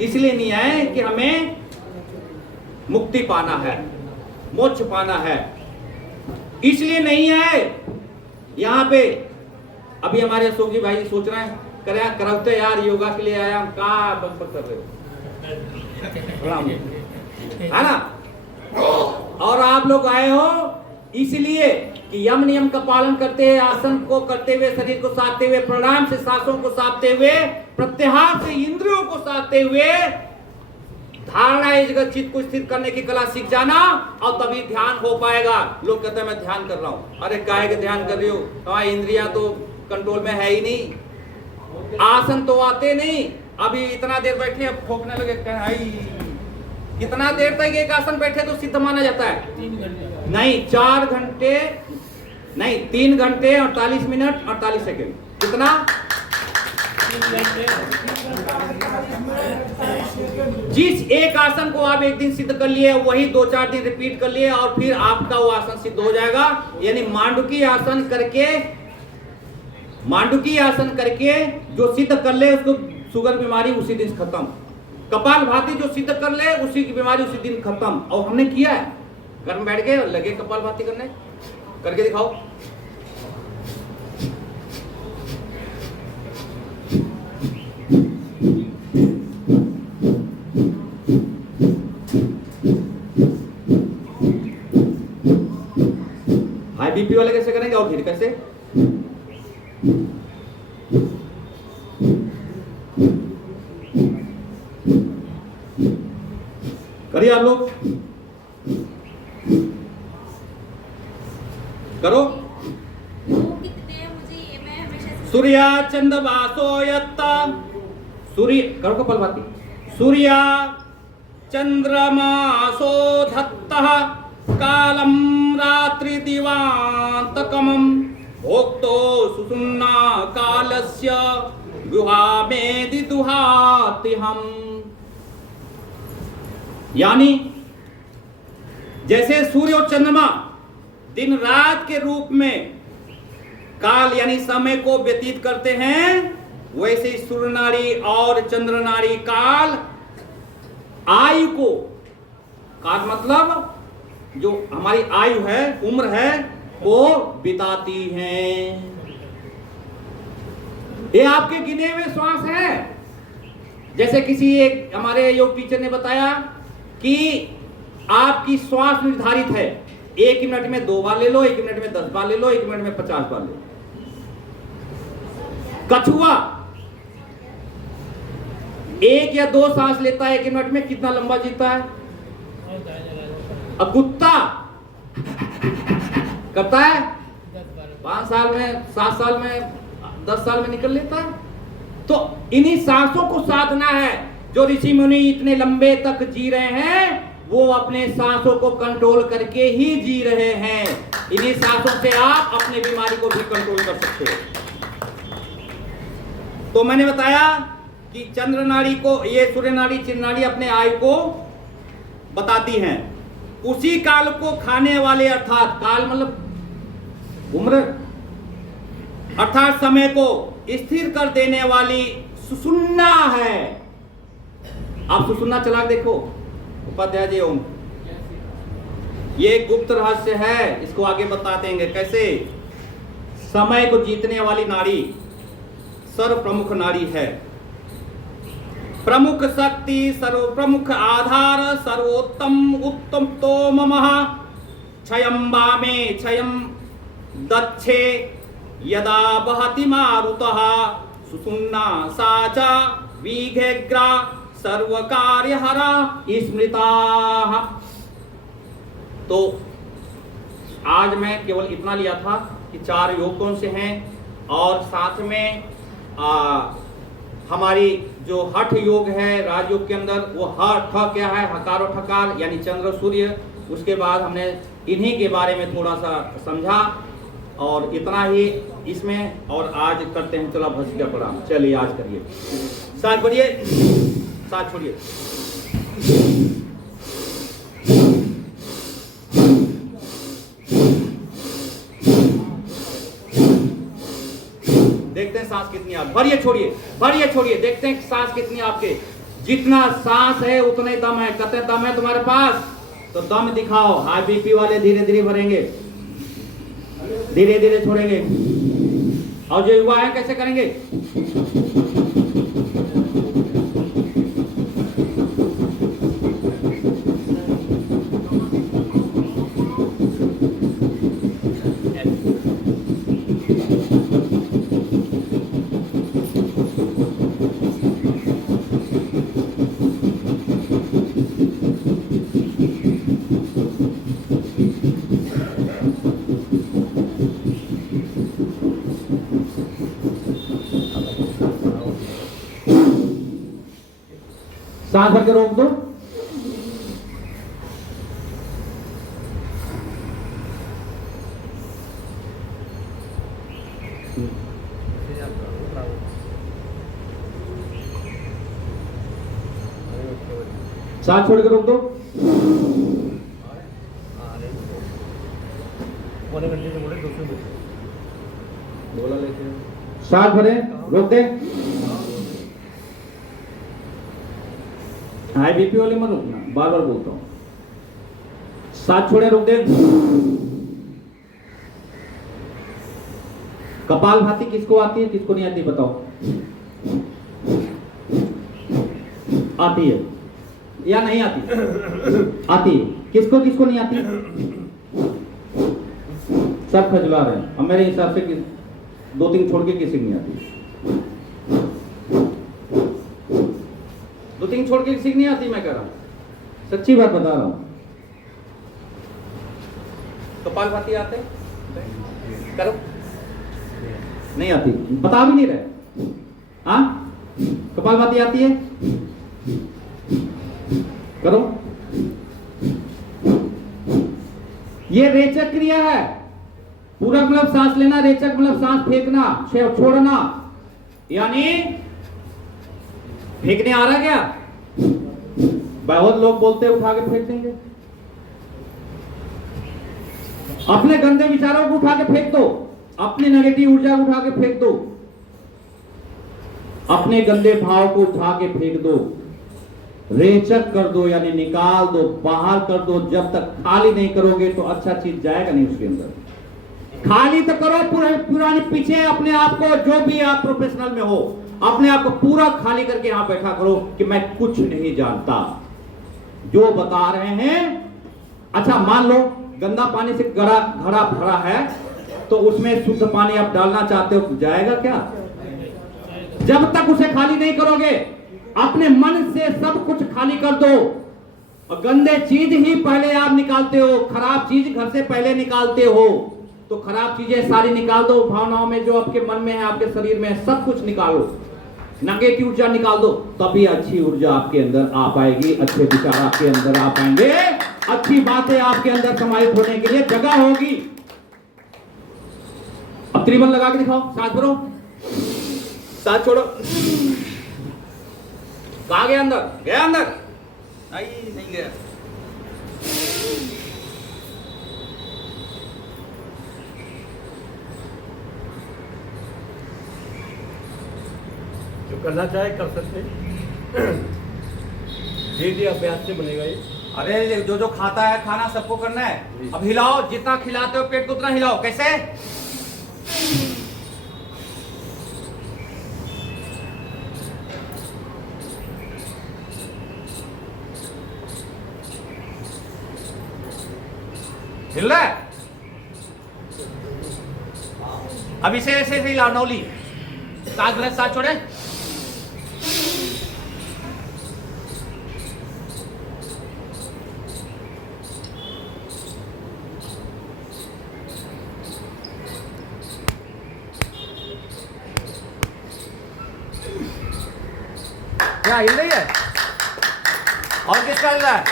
इसलिए नहीं आए कि हमें मुक्ति पाना है, मोक्ष पाना है, इसलिए नहीं आए यहाँ पे। अभी हमारे अशोक जी भाई सोच रहे हैं करते यार योगा के लिए आया, हम कहा बक कर रहे हो, है ना। और आप लोग आए हो इसलिए कि यम नियम का पालन करते हुए, आसन को करते हुए, शरीर को साधते हुए, प्राणायाम से सांसों को साधते हुए, प्रत्याहार से इंद्रियों को साधते हुए, धारणा इस जगह चित्त को स्थिर करने की कला सीख जाना, और तभी ध्यान हो पाएगा। लोग कहते हैं मैं ध्यान कर रहा हूं, अरे काहे के ध्यान कर रही हो? हमारी इंद्रियां तो कंट्रोल में है ही नहीं, आसन तो आते नहीं। अभी इतना देर बैठे ठोकने लगे, कितना देर तक एक आसन बैठे तो सिद्ध माना जाता है? 3 घंटे नहीं, 4 घंटे नहीं, 3 घंटे 48 मिनट 48 सेकेंड। कितना? 3 घंटे। जिस एक आसन को आप एक दिन सिद्ध कर लिए, वही 2-4 दिन रिपीट कर लिए, और फिर आपका वो आसन सिद्ध हो जाएगा। यानी मांडुकी आसन करके जो सिद्ध कर ले उसको शुगर बीमारी उसी दिन खत्म। कपाल भाती जो सिद्ध कर ले उसी की बीमारी उसी दिन खत्म। और हमने किया है, घर में बैठ गए लगे कपाल भाती करने, करके दिखाओ। हाई बीपी वाले कैसे करेंगे और फिर कैसे? करिए आप लोग, करो। सूर्य चंद्रवासो यत्ता, सूर्य करो कपालभाति। सूर्य चंद्रमासो धत्तः कालम रात्रि दिवांतकमं भोक्तो सुषुम्ना कालस्य गुहामेदि दुहातिहम्। यानी जैसे सूर्य और चंद्रमा दिन रात के रूप में काल यानी समय को व्यतीत करते हैं, वैसे ही सूर्य नाड़ी और चंद्र नाड़ी काल आयु को, काल मतलब जो हमारी आयु है, उम्र है, को बिताती हैं। ये आपके गिने हुए श्वास हैं। जैसे किसी एक हमारे योग टीचर ने बताया कि आपकी श्वास निर्धारित है, 1 मिनट में 2 बार ले लो, 1 मिनट में 10 बार ले लो, 1 मिनट में 50 बार ले लो। कछुआ 1 या 2 सांस लेता है 1 मिनट में, कितना लंबा जीता है? अब कुत्ता करता है 10-12 5 साल में, 7 साल में, 10 साल में निकल लेता है। तो इन्हीं सांसों को साधना है। जो ऋषि मुनि इतने लंबे तक जी रहे हैं वो अपने सांसों को कंट्रोल करके ही जी रहे हैं। इन्हीं सांसों से आप अपनी बीमारी को भी कंट्रोल कर सकते हो। तो मैंने बताया कि चंद्र नाड़ी को, ये सूर्य नाड़ी, चिन्ह नाड़ी अपने आयु को बताती हैं। उसी काल को खाने वाले, अर्थात काल मतलब उम्र, अर्थात समय को स्थिर कर देने वाली सुषुम्ना है। आप सुषुम्ना चला के देखो उपाध्याय जी। ओम, ये एक गुप्त रहस्य है, इसको आगे बता देंगे कैसे। समय को जीतने वाली नाड़ी सर्व प्रमुख नाड़ी है। प्रमुख शक्ति, सर्व प्रमुख आधार, सर्वोत्तम उत्तम तो ममः क्षयं वामे क्षयं दक्षे यदा वहति मारुतः सुषुम्ना सा च वीघ्रग्रा सर्वकार्यहरा स्मृताः। तो आज मैं केवल इतना लिया था कि 4 योग कौन से हैं, और साथ में हमारी जो हठ योग है राजयोग के अंदर, वो हठ क्या है, हकार और ठकार यानी चंद्र सूर्य। उसके बाद हमने इन्हीं के बारे में थोड़ा सा समझा, और इतना ही इसमें। और आज करते हैं चला भस्म का प्रणाम। चलिए आज करिए, साथ पढ़िए, साथ छोड़िए। देखते हैं सांस कितनी आप, भरिए छोड़िए, भरिए छोड़िए, देखते हैं सांस कितनी आपके। जितना सांस है उतना ही दम है। कितने दम है तुम्हारे पास, तो दम दिखाओ। हाई बीपी वाले धीरे धीरे भरेंगे, धीरे धीरे छोड़ेंगे। और जो युवा है कैसे करेंगे, सांस भर के रोक दो। सांस छोड़ के रोक दो। बोला लेते सांस भरे, रोक दे। हाई बीपी वाले मत रुकना, बार बार बोलता हूं। सांस छोड़े, रोक दे। कपालभाति किसको आती है, किसको नहीं आती बताओ। आती है या नहीं आती, आती है। किसको किसको नहीं आती, सब खजला रहे हैं। अब मेरे हिसाब से 2-3 छोड़ के किसी को नहीं आती, 2-3 छोड़ के किसी को नहीं आती। मैं कह रहा हूं, सच्ची बात बता रहा हूं। कपालभाति आते करो, नहीं आती, बता भी नहीं रहे। हाँ, कपालभाति आती है, करो। ये रेचक क्रिया है। पूरक मतलब सांस लेना, रेचक मतलब सांस फेंकना, छोड़ना। यानी फेंकने आ रहा क्या, बहुत लोग बोलते उठा के फेंक देंगे। अपने गंदे विचारों को उठा के फेंक दो, अपनी नेगेटिव ऊर्जा को उठा के फेंक दो, अपने गंदे भाव को उठा के फेंक दो, रेचक कर दो, यानी निकाल दो, बाहर कर दो। जब तक खाली नहीं करोगे तो अच्छा चीज जाएगा नहीं उसके अंदर। खाली तो करो पुरानी पीछे अपने आप को, जो भी आप प्रोफेशनल में हो, अपने आप को पूरा खाली करके यहां बैठा करो कि मैं कुछ नहीं जानता, जो बता रहे हैं। अच्छा मान लो गंदा पानी से घड़ा भरा है, तो उसमें शुद्ध पानी आप डालना चाहते हो, जाएगा क्या? जब तक उसे खाली नहीं करोगे, अपने मन से सब कुछ खाली कर दो। और गंदे चीज ही पहले आप निकालते हो, खराब चीज घर से पहले निकालते हो। तो खराब चीजें सारी निकाल दो, भावनाओं में जो आपके मन में है, आपके शरीर में है, सब कुछ निकालो, नेगेटिव ऊर्जा निकाल दो, तभी अच्छी ऊर्जा आपके अंदर आ पाएगी, अच्छे विचार आपके अंदर आ पाएंगे, अच्छी बातें आपके अंदर समाहित होने के लिए जगह होगी। अब त्रिबल लगा के दिखाओ, सांस भरो, सांस छोड़ो। कहा गया अंदर? गया अंदर? नहीं गया। जो करना चाहे कर सकते धीरे अभ्यास से बनेगा ये। अरे जो जो खाता है खाना सबको करना है। अब हिलाओ, जितना खिलाते हो पेट को उतना हिलाओ। कैसे? हिल रहा है? अब इसे ऐसे ऐसे हिलाओ, नौली, सांस भरे, सांस छोड़े। क्या हिल रही है? और किसका हिल रहा है?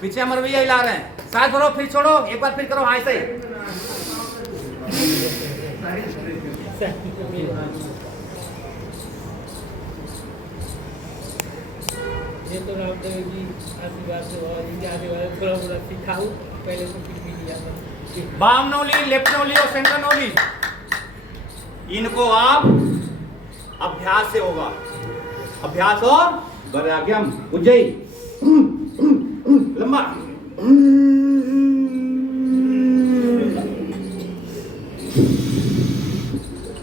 पीछे अमर भैया हिला रहे हैं। सांस भरो, फिर छोड़ो, एक बार फिर करो, हाँ ऐसे ही। ये तो रामदेव जी आशीर्वाद से और इनके आशीर्वाद से थोड़ा थोड़ा सिखाऊं, पहले तो फिर भी दिया था। बाम नौली, लेफ्ट नौली और सेंटर नौली, इनको आप अभ्यास से होगा। अभ्यास और वैराग्यम, उज्जयी, लंबा,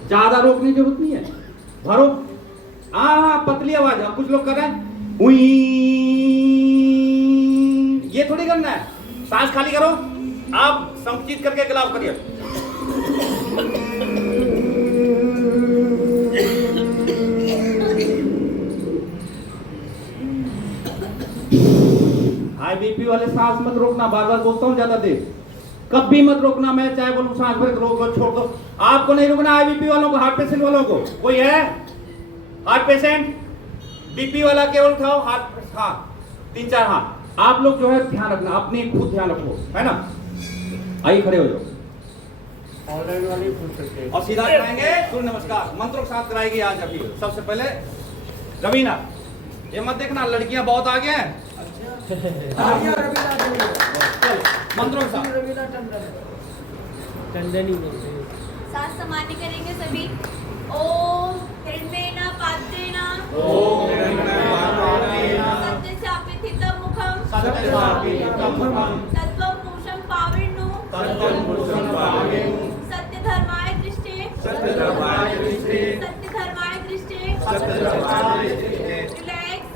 ज्यादा रोकने की जरूरत नहीं है, भरो। पतली आवाज। अब कुछ लोग कर रहे हैं उई, ये थोड़ी करना है। सांस खाली करो, आप संकुचित करके गलाव करिए। हाई बीपी वाले सांस मत रोकना, बार बार बोलता हूं ज्यादा देर, कभी मत रोकना। मैं चाहे बोलूं सांस भर रोक दो, छोड़ दो, आपको नहीं रोकना। हाई बीपी वालों को, हार्ट पेशेंट वालों को, कोई है हार्ट पेशेंट? बीपी वाला केवल उठाओ हाथ, हाँ 3-4 हाथ। आप लोग जो है ध्यान रखना, अपनी खुद ध्यान रखो, है ना। आइए खड़े हो जाओ। ऑनलाइन वाले पूछ सकते हैं। और सीधा कराएंगे सूर्य नमस्कार, मंत्रों के साथ कराएगी आज। अभी सबसे पहले रवीना, ये मत देखना लड़कियां बहुत आगे हैं। मंत्रों के साथ टंडनी बोलते हैं। सांस सामान्य करेंगे सभी। ओम हिरण्येन पात्रेण ओम हिरण्येन पात्रेण सत्यशापितं मुखं सत्यशापितं मुखं तत्त्वं पुरुषं पाविन्नु तत्त्वं पुरुषं पाविन्नु सत्यधर्माय दृष्टे सत्यधर्माय दृष्टे सत्यधर्माय दृष्टे सत्यधर्माय दृष्टे। रिलैक्स,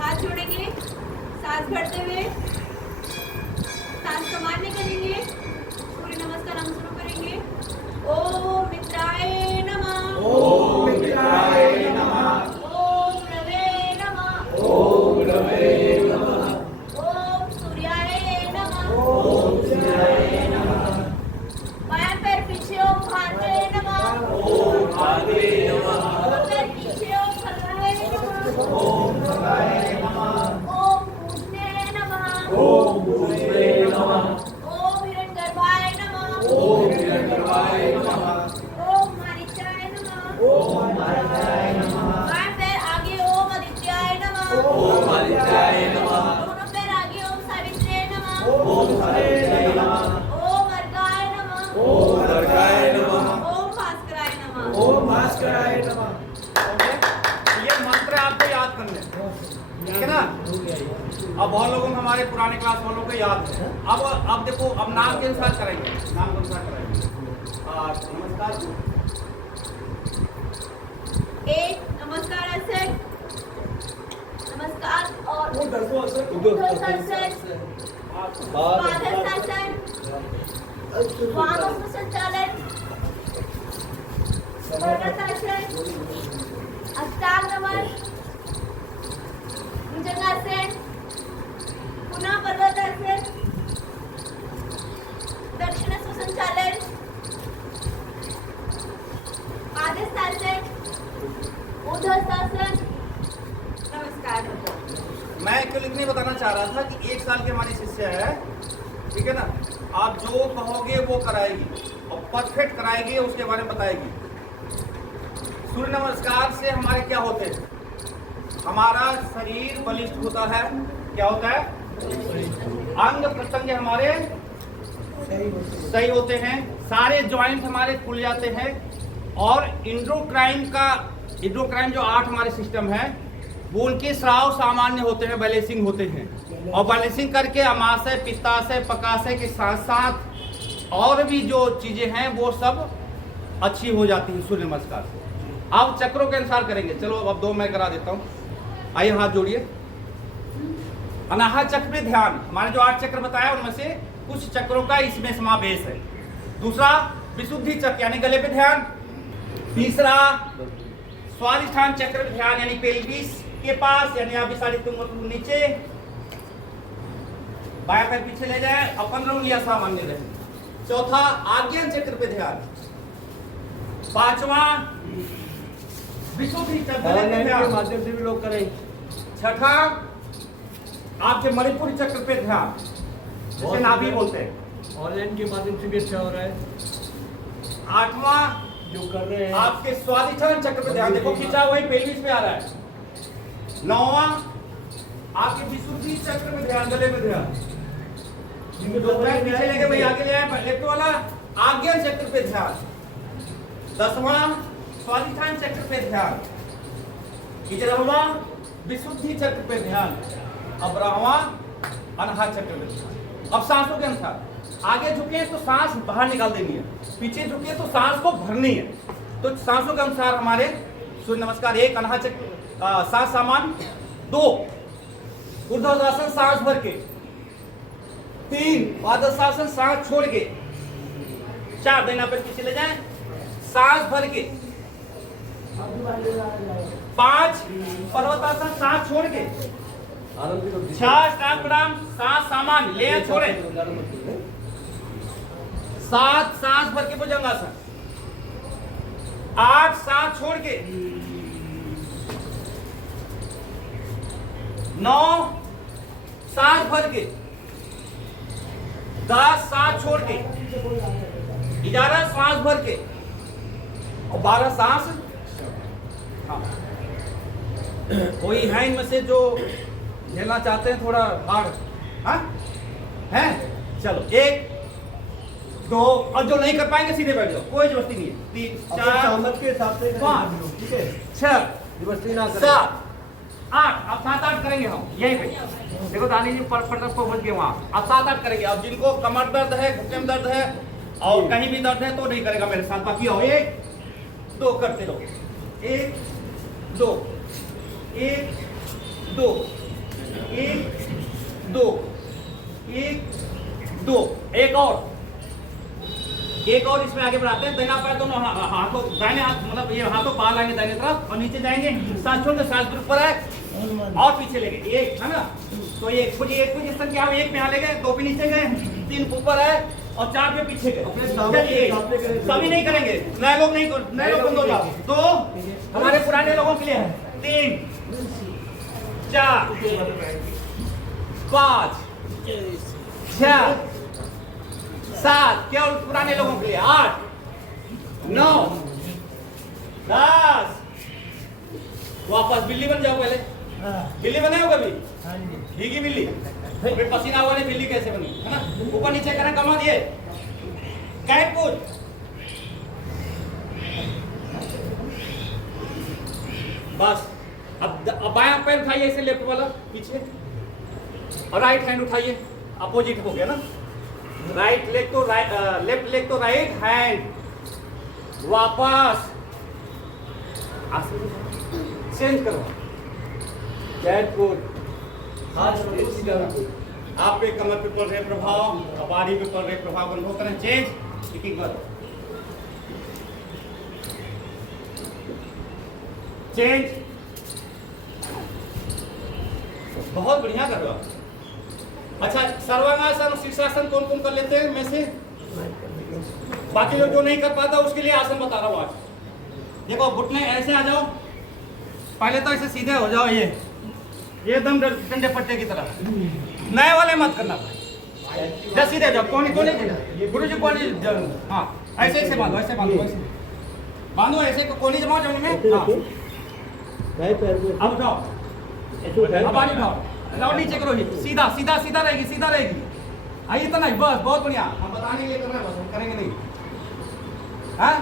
हाथ जोड़ेंगे, सांस भरते हुए सांस सामान्य करेंगे। सूर्य नमस्कार हम शुरू करेंगे। ओम मित्राय नमः, ओम मित्राय नमः, ओम रवे नमः, ओम रवे नमः, ओम सूर्याय नमः, ओम सूर्याय नमः, बायां पैर पीछे ओम भाद्रे नमः, ओम भाद्रे नमः, बायां पैर पीछे ओम खगाय नमः, ओम खगाय नमः, ओम पूजने नमः, ओम पूजने नमः, ओम हिरण्यगर्भाय नमः, ओम हिरण्यगर्भाय नमः, ओम मारीचाय नमः, ओम मारीचाय नमः, बायां पैर आगे ओम आदित्याय नमः, ओम आदित्याय नमः, दोनों पैर आगे ओम सावित्रे नमः, ओम सावित्र्यै नमः, ओम अर्घाय नमः, ओम अर्घाय नमः, ओम भास्कराय नमः। ओम भास्कराय नमः। ये मंत्र आपको याद करने हैं, ठीक है ना। हो गया ये। अब बहुत लोगों को, हमारे पुराने क्लास वालों को याद है। अब देखो, अब नाम के अनुसार कराएंगे, नाम के अनुसार कराएंगे। नमस्कार। एक नमस्कार आसन, नमस्कार और ऊर्ध्वाधर आसन, वाम संचालन, पर्वतासन, अष्टांग नमन, भुजंगासन, ऊर्ध्वश्वासन। नमस्कार। मैं एक्चुअली इतनी बताना चाह रहा था कि 1 साल के हमारी शिष्य है, ठीक है ना, आप जो कहोगे वो कराएगी और परफेक्ट कराएगी, उसके बारे में बताएगी। सूर्य नमस्कार से हमारे क्या होते हैं? हमारा शरीर बलिष्ठ होता है। क्या होता है? अंग प्रत्यंग हमारे सही होते हैं, सारे जॉइंट हमारे खुल जाते हैं, और इंडोक्राइन जो 8 हमारे सिस्टम है वो उनके स्राव सामान्य होते हैं, बैलेंसिंग होते हैं, और बैलेंसिंग करके अमाशय, पित्ताशय, पकाशय के साथ साथ और भी जो चीजें हैं वो सब अच्छी हो जाती है सूर्य नमस्कार से। अब चक्रों के अनुसार करेंगे। चलो अब 2 मैं करा देता हूँ। आइए हाथ जोड़िए। अनाहत चक्र पे ध्यान। हमारे जो 8 चक्र बताया उनमें से कुछ चक्रों का इसमें समावेश है। दूसरा विशुद्धि चक्र यानी गले पे ध्यान। तीसरा स्वादिष्ठान चक्र पे ध्यान यानी पेल्विस के पास, यानी आप नीचे, बाया पैर पीछे ले जाए, अपन उंगलियां सामान्य रहे। चौथा आज्ञान चक्र पे ध्यान। पांचवा विशुद्धि चक्र पे ध्यान, माध्यम से भी लोग करें। छठा आपके मणिपुरी चक्र पे ध्यान, जिसे नाभि बोलते हैं। ऑनलाइन के माध्यम से भी अच्छा हो रहा है। आठवां जो कर रहे हैं आपके स्वादिष्ठान चक्र पे ध्यान, देखो खींचा वही पेल्विस पे आ रहा है। नौवां आपके विशुद्धि चक्र पे ध्यान, गले पे ध्यान। दो पैर पीछे लेके भाई आगे ले आए, लेफ्ट वाला आज्ञान चक्र पे ध्यान। 10वां स्वादिष्ठान चक्र पे ध्यान। 11वां विशुद्धि चक्र पे ध्यान। 12वां अनाहत चक्र पे ध्यान। अब सांसों के अनुसार आगे झुके तो सांस बाहर निकाल देनी है, पीछे झुके तो सांस को भरनी है। तो सांसों के अनुसार हमारे सूर्य नमस्कार: 1 अनाहत चक्र सांस सामान, 2 ऊर्ध्वाधरासन सांस भर के, 3 पादहस्तासन सांस छोड़ के, 4 दाहिना पैर पीछे ले जाएं सांस भर के, 5 पर्वतासन सांस छोड़ के, 6 अष्टांग सांस सामान ले छोड़े, 7 सांस भर के भुजंगासन, 8 सांस छोड़ के, 9 सांस भर के, 10 सांस छोड़ के, 11 सांस भर के, और 12 सांस। हाँ, कोई है इनमें से जो झेलना चाहते हैं थोड़ा हार्ड? हाँ है, चलो 1 2, और जो नहीं कर पाएंगे सीधे बैठ जाओ, कोई जबरदस्ती नहीं है। 3 4 के हिसाब से 5 ठीक है, 6 जबरदस्ती ना 7 8, अब 7-8 करेंगे हम यहीं पे। देखो दानी जी पर पहुंच गए वहां। अब 7-8 करेंगे। अब जिनको कमर दर्द है, घुटने में दर्द है और कहीं भी दर्द है तो नहीं करेगा मेरे साथ, बाकी आओ 1 2 करते रहो। 1 2 1 2 1 2 1 2, एक और इसमें आगे बढ़ाते हैं। दाहिना पैर दोनों हाथों, दाहिने हाथ मतलब ये हाथों पार लाएंगे दाहिने तरफ और नीचे जाएंगे, सांस छोड़ के सांस ग्रुप पर है और पीछे ले गए, 1 है ना। तो ये कुछ इस तरह क्या 1 पे यहाँ ले गए, 2 पे नीचे गए, 3 ऊपर है और 4 पे पीछे गए। चलिए सभी नहीं करेंगे, नए लोग नहीं, नए लोग बंद हो जाओ। 2 हमारे पुराने लोगों के लिए है, 3 4 5 6 7 केवल पुराने लोगों के लिए, 8 9 10। वापस बिल्ली बन जाओ पहले। बिल्ली बने हो कभी? भीगी बिल्ली, फिर पसीना हुआ नहीं, बिल्ली कैसे बनी है ना। ऊपर नीचे करें, कमा दिए, कैट पुश। बस अब बायां पैर उठाइए ऐसे, लेफ्ट वाला पीछे, और राइट हैंड उठाइए, अपोजिट हो गया ना। राइट लेग तो लेफ्ट लेग तो राइट हैंड, वापस चेंज करो, कैट पुश। आप पे कमर पे पड़ रहे प्रभाव, कपारी पे पड़ रहे प्रभाव को अनुभव करें, चेंज, किकिंग करो, चेंज। बहुत बढ़िया कर रहे हो। अच्छा, सर्वांगासन, शीर्षासन कौन कौन कर लेते हैं में से? बाकी लोग जो नहीं कर पाता उसके लिए आसन बता रहा हूँ आज। देखो घुटने ऐसे आ जाओ, पहले तो ऐसे सीधे हो जाओ, ये एकदम डंडे पट्टे की तरह। नए वाले मत करना भाई, जब सीधे जाओ। कोनी गुरु जी कोनी, हाँ ऐसे ऐसे बांधो, ऐसे बांधो, ऐसे बांधो, ऐसे कोनी जमाओ जमीन में। हाँ अब उठाओ, अब आगे उठाओ, लाओ नीचे करो, ये सीधा सीधा सीधा रहेगी, सीधा रहेगी। आइए तो नहीं, बस बहुत बढ़िया। हम बताने के लिए कर रहे हैं, बस हम करेंगे नहीं। हाँ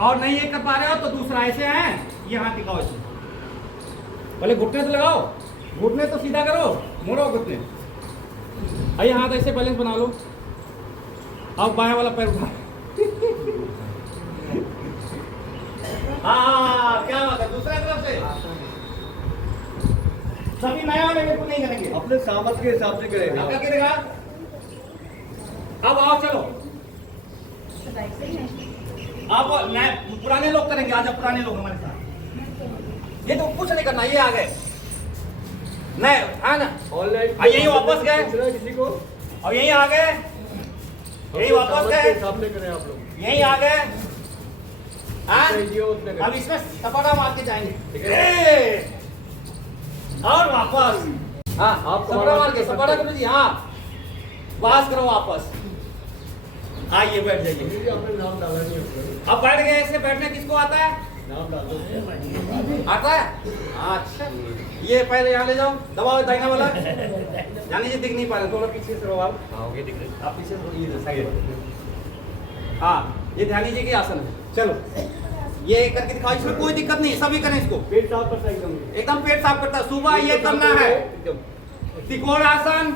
और नहीं ये कर पा रहे हो तो दूसरा ऐसे है, ये हाथ दिखाओ इसमें। पहले घुटने तो लगाओ, घुटने तो सीधा करो, मोड़ो घुटने। आइए हाथ ऐसे बैलेंस बना लो। अब बाएं वाला पैर उठाओ। हाँ क्या बात है, दूसरा तरफ से सभी नया वाले बिल्कुल नहीं करेंगे, अपने सामर्थ्य के हिसाब से करेंगे। अब क्या करेगा। अब आओ चलो, अब नए पुराने लोग करेंगे। आज पुराने लोग हमारे साथ, ये तो कुछ नहीं करना, ये आ गए नए, हाँ ना। ऑनलाइन यही वापस गए, किसी को और यही आ गए, यही वापस गए, सामने करें आप लोग। यही आ गए। हाँ ये उतने करें। अब इसमें सपाटा मार के जाएंगे, और वापस। हाँ आप सपाटा मार के, सपाटा करो जी। हाँ वास करो वापस। आइए बैठ जाइए। ये आपने नाम डाला नहीं है। अब बैठ गए, ऐसे बैठने किसको आता है? नाम डाल दो। आता है? अच्छा ये पहले यहाँ ले जाओ, दबाओ दाहिना वाला। जाने जी दिख नहीं पा रहे, थोड़ा पीछे से रहो आप। हाँ ये दिख रहे, आप पीछे से ये साइड। हाँ ये ध्यानी जी की आसन है। चलो ये करके दिखाओ, इसमें कोई दिक्कत नहीं, सभी करें इसको। पेट साफ करता है एकदम। एकदम पेट साफ करता है। सुबह ये करना है, त्रिकोण आसन,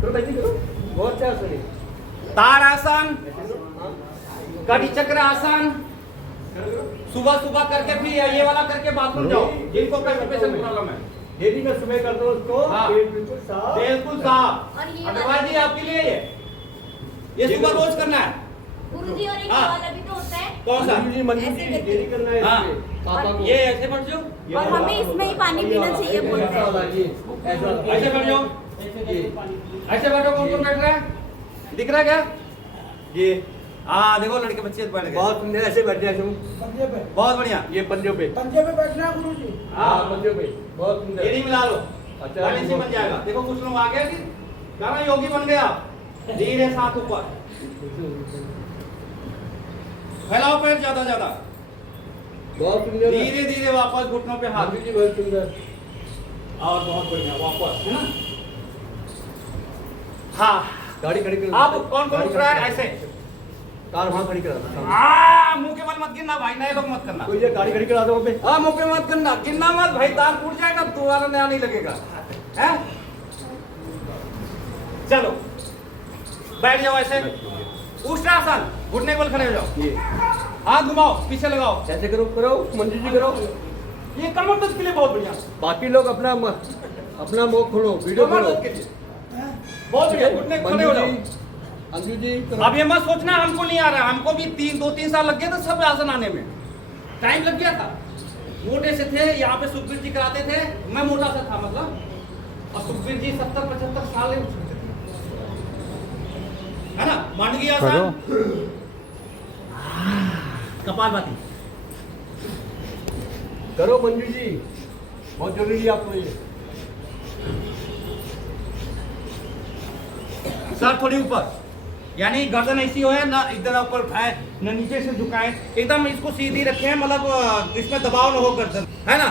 करो भाई करो। बहुत अच्छा आसन है। तार आसन, कड़ी चक्र आसन। सुबह सुबह करके फिर ये वाला करके बाथरूम जाओ, जिनको कॉन्स्टिपेशन प्रॉब्लम है। डेली में सुबह कर दो उसको। हाँ। पेट बिल्कुल साफ। बिल्कुल साफ। और ये अग्रवाल जी आपके लिए ये सुबह रोज करना है। गुरुजी और एक हाँ। वाला भी तो होता है। कौन सा? मंजू जी ऐसे करके। डेली करना है हाँ। इसमें। पापा को। ये ऐसे बैठ जाओ, और हमें इसमें ही पानी पीना चाहिए बोलते हैं। ऐसा ऐसे बैठ जाओ, ऐसे बैठो। कौन कौन बैठ रहा है, दिख रहा है क्या? ये हाँ देखो लड़के बच्चे बैठ गए। बहुत सुंदर ऐसे बैठे हैं तुम। बहुत बढ़िया। ये पंजों पे। पंजे पे बैठना है गुरुजी। हाँ पंजों पे। बहुत सुंदर। एड़ी मिला लो, अच्छा, पानी से बन जाएगा। देखो कुछ लोग आ गए कि गाना योगी बन गया। धीरे साथ ऊपर फैलाओ पैर ज्यादा ज्यादा, बहुत सुंदर। धीरे धीरे वापस घुटनों पे हाथ। मंजू जी बहुत सुंदर। और बहुत बढ़िया वापस, है ना। हाँ गाड़ी खड़ी कर। अब कौन कौन उठ रहा है ऐसे? कार वहाँ खड़ी करा दो। मुंह के बल मत गिरना भाई, नए लोग मत करना। कोई ये गाड़ी खड़ी करा दो वहाँ पे। हाँ मुंह पे मत गिरना, गिरना मत भाई, तार टूट जाएगा, दोबारा नया नहीं लगेगा। है चलो बैठ जाओ ऐसे। उष्टासन, घुटने के बल खड़े हो जाओ, ये हाथ घुमाओ, पीछे लगाओ। ऐसे करो करो मंजू जी करो। ये कमर दर्द के लिए बहुत बढ़िया, बाकी लोग अपना मुंह खोलो, वीडियो कमर खोलो। दर्द के लिए बहुत बढ़िया। घुटने खड़े हो जाओ। अंजू जी करो। अब ये मत सोचना हमको नहीं आ रहा, हमको भी 2-3 साल लग गए थे सब आसन आने में, टाइम लग गया था। मोटे से थे, यहाँ पे सुखबीर जी कराते थे, मैं मोटा सा था मतलब, और सुखबीर जी 70-75 साल है ना। मांडगी आसन, कपालभाति। करो मंजू जी, बहुत जरूरी है आपको ये। सर थोड़ी ऊपर, यानी गर्दन ऐसी हो है ना, एकदम ऊपर उठाए ना नीचे से झुकाए, एकदम इसको सीधी रखें, मतलब इसमें दबाव ना हो गर्दन, है ना।